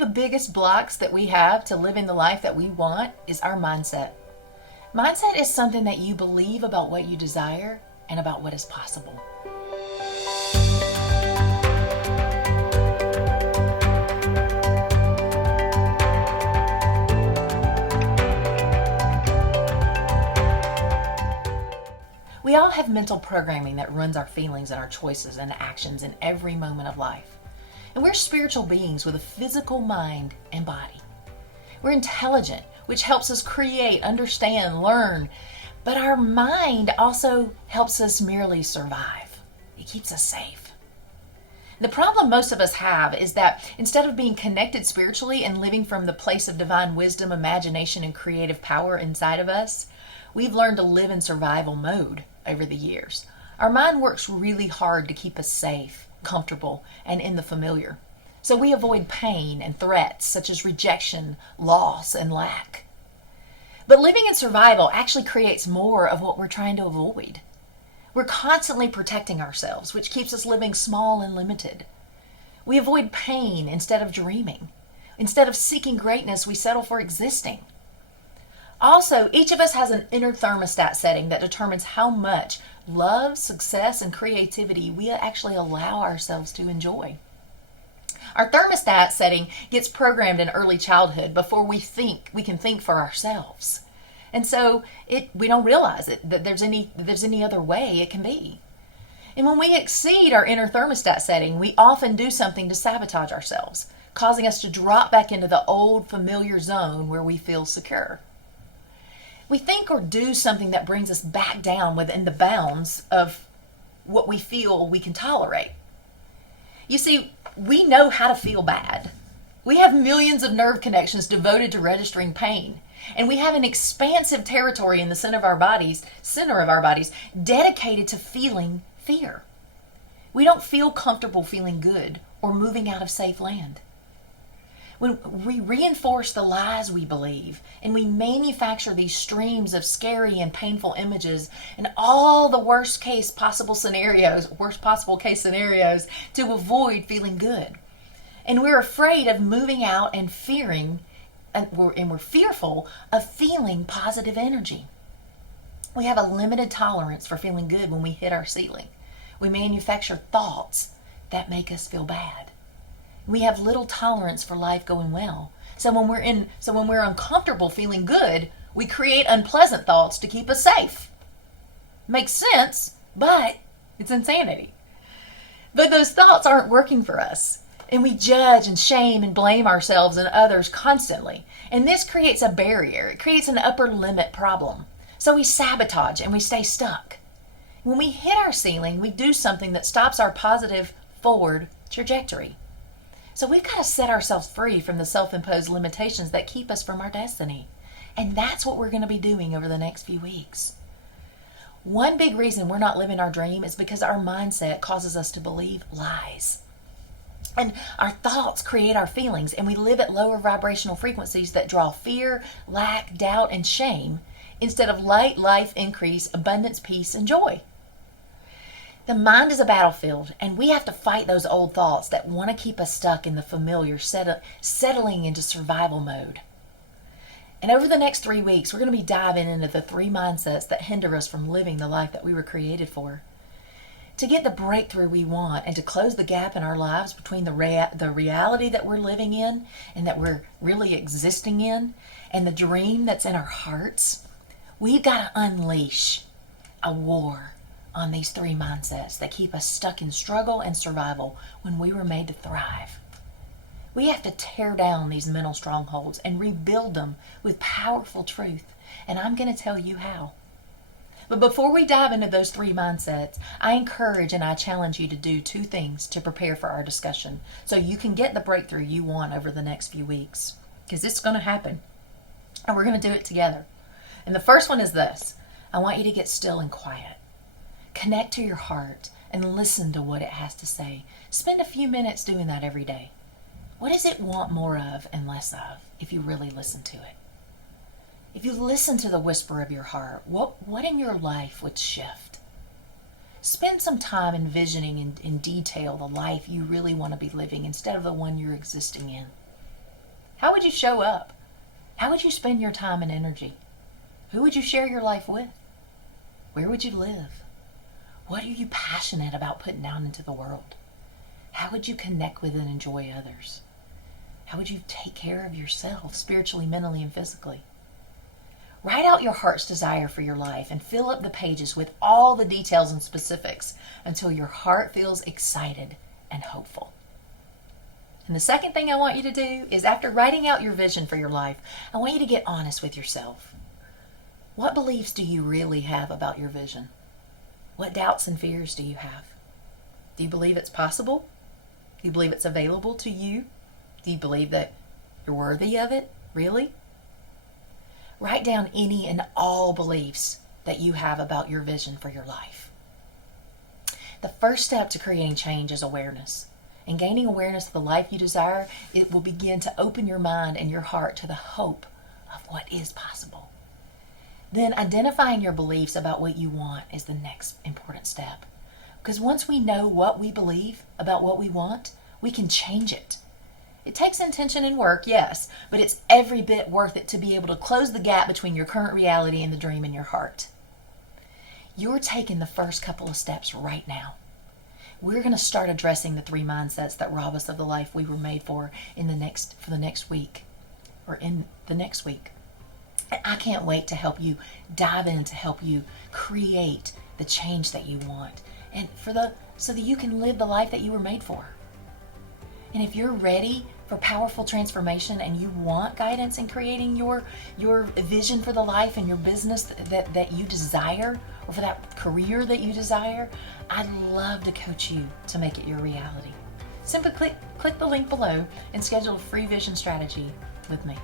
the biggest blocks that we have to living the life that we want is our mindset. Mindset is something that you believe about what you desire and about what is possible. We all have mental programming that runs our feelings and our choices and actions in every moment of life. And we're spiritual beings with a physical mind and body. We're intelligent, which helps us create, understand, learn. But our mind also helps us merely survive. It keeps us safe. The problem most of us have is that instead of being connected spiritually and living from the place of divine wisdom, imagination, and creative power inside of us, we've learned to live in survival mode over the years. Our mind works really hard to keep us safe, comfortable, and in the familiar. So we avoid pain and threats such as rejection, loss, and lack. But living in survival actually creates more of what we're trying to avoid. We're constantly protecting ourselves, which keeps us living small and limited. We avoid pain instead of dreaming. Instead of seeking greatness, we settle for existing. Also, each of us has an inner thermostat setting that determines how much love, success, and creativity we actually allow ourselves to enjoy. Our thermostat setting gets programmed in early childhood before we can think for ourselves. And so we don't realize that there's any other way it can be. And when we exceed our inner thermostat setting, we often do something to sabotage ourselves, causing us to drop back into the old familiar zone where we feel secure. We think or do something that brings us back down within the bounds of what we feel we can tolerate. You see, we know how to feel bad. We have millions of nerve connections devoted to registering pain. And we have an expansive territory in the center of our bodies, dedicated to feeling fear. We don't feel comfortable feeling good or moving out of safe land. When we reinforce the lies we believe and we manufacture these streams of scary and painful images and all the worst possible case scenarios to avoid feeling good. And we're afraid of moving out and we're fearful of feeling positive energy. We have a limited tolerance for feeling good when we hit our ceiling. We manufacture thoughts that make us feel bad. We have little tolerance for life going well. So when we're uncomfortable feeling good, we create unpleasant thoughts to keep us safe. Makes sense, but it's insanity. But those thoughts aren't working for us. And we judge and shame and blame ourselves and others constantly. And this creates a barrier. It creates an upper limit problem. So we sabotage and we stay stuck. When we hit our ceiling, we do something that stops our positive forward trajectory. So we've got to set ourselves free from the self-imposed limitations that keep us from our destiny. And that's what we're going to be doing over the next few weeks. One big reason we're not living our dream is because our mindset causes us to believe lies. And our thoughts create our feelings, and we live at lower vibrational frequencies that draw fear, lack, doubt, and shame instead of light, life, increase, abundance, peace, and joy. The mind is a battlefield, and we have to fight those old thoughts that want to keep us stuck in the familiar, settling into survival mode. And over the next 3 weeks, we're going to be diving into the 3 mindsets that hinder us from living the life that we were created for. To get the breakthrough we want and to close the gap in our lives between the reality that we're living in and that we're really existing in and the dream that's in our hearts, we've got to unleash a war on these 3 mindsets that keep us stuck in struggle and survival when we were made to thrive. We have to tear down these mental strongholds and rebuild them with powerful truth, and I'm going to tell you how. But before we dive into those 3 mindsets, I encourage and I challenge you to do 2 things to prepare for our discussion so you can get the breakthrough you want over the next few weeks, because it's going to happen, and we're going to do it together. And the first one is this. I want you to get still and quiet. Connect to your heart and listen to what it has to say. Spend a few minutes doing that every day. What does it want more of and less of if you really listen to it? If you listen to the whisper of your heart, what in your life would shift? Spend some time envisioning in detail the life you really want to be living instead of the one you're existing in. How would you show up? How would you spend your time and energy? Who would you share your life with? Where would you live? What are you passionate about putting down into the world? How would you connect with and enjoy others? How would you take care of yourself spiritually, mentally, and physically? Write out your heart's desire for your life and fill up the pages with all the details and specifics until your heart feels excited and hopeful. And the second thing I want you to do is, after writing out your vision for your life, I want you to get honest with yourself. What beliefs do you really have about your vision? What doubts and fears do you have? Do you believe it's possible? Do you believe it's available to you? Do you believe that you're worthy of it? Really? Write down any and all beliefs that you have about your vision for your life. The first step to creating change is awareness. And gaining awareness of the life you desire, it will begin to open your mind and your heart to the hope of what is possible. Then identifying your beliefs about what you want is the next important step. Because once we know what we believe about what we want, we can change it. It takes intention and work, yes, but it's every bit worth it to be able to close the gap between your current reality and the dream in your heart. You're taking the first couple of steps right now. We're going to start addressing the 3 mindsets that rob us of the life we were made for in the next week. And I can't wait to help you dive in, to help you create the change that you want, and so that you can live the life that you were made for. And if you're ready for powerful transformation and you want guidance in creating your vision for the life and your business that you desire, or for that career that you desire, I'd love to coach you to make it your reality. Simply click the link below and schedule a free vision strategy with me.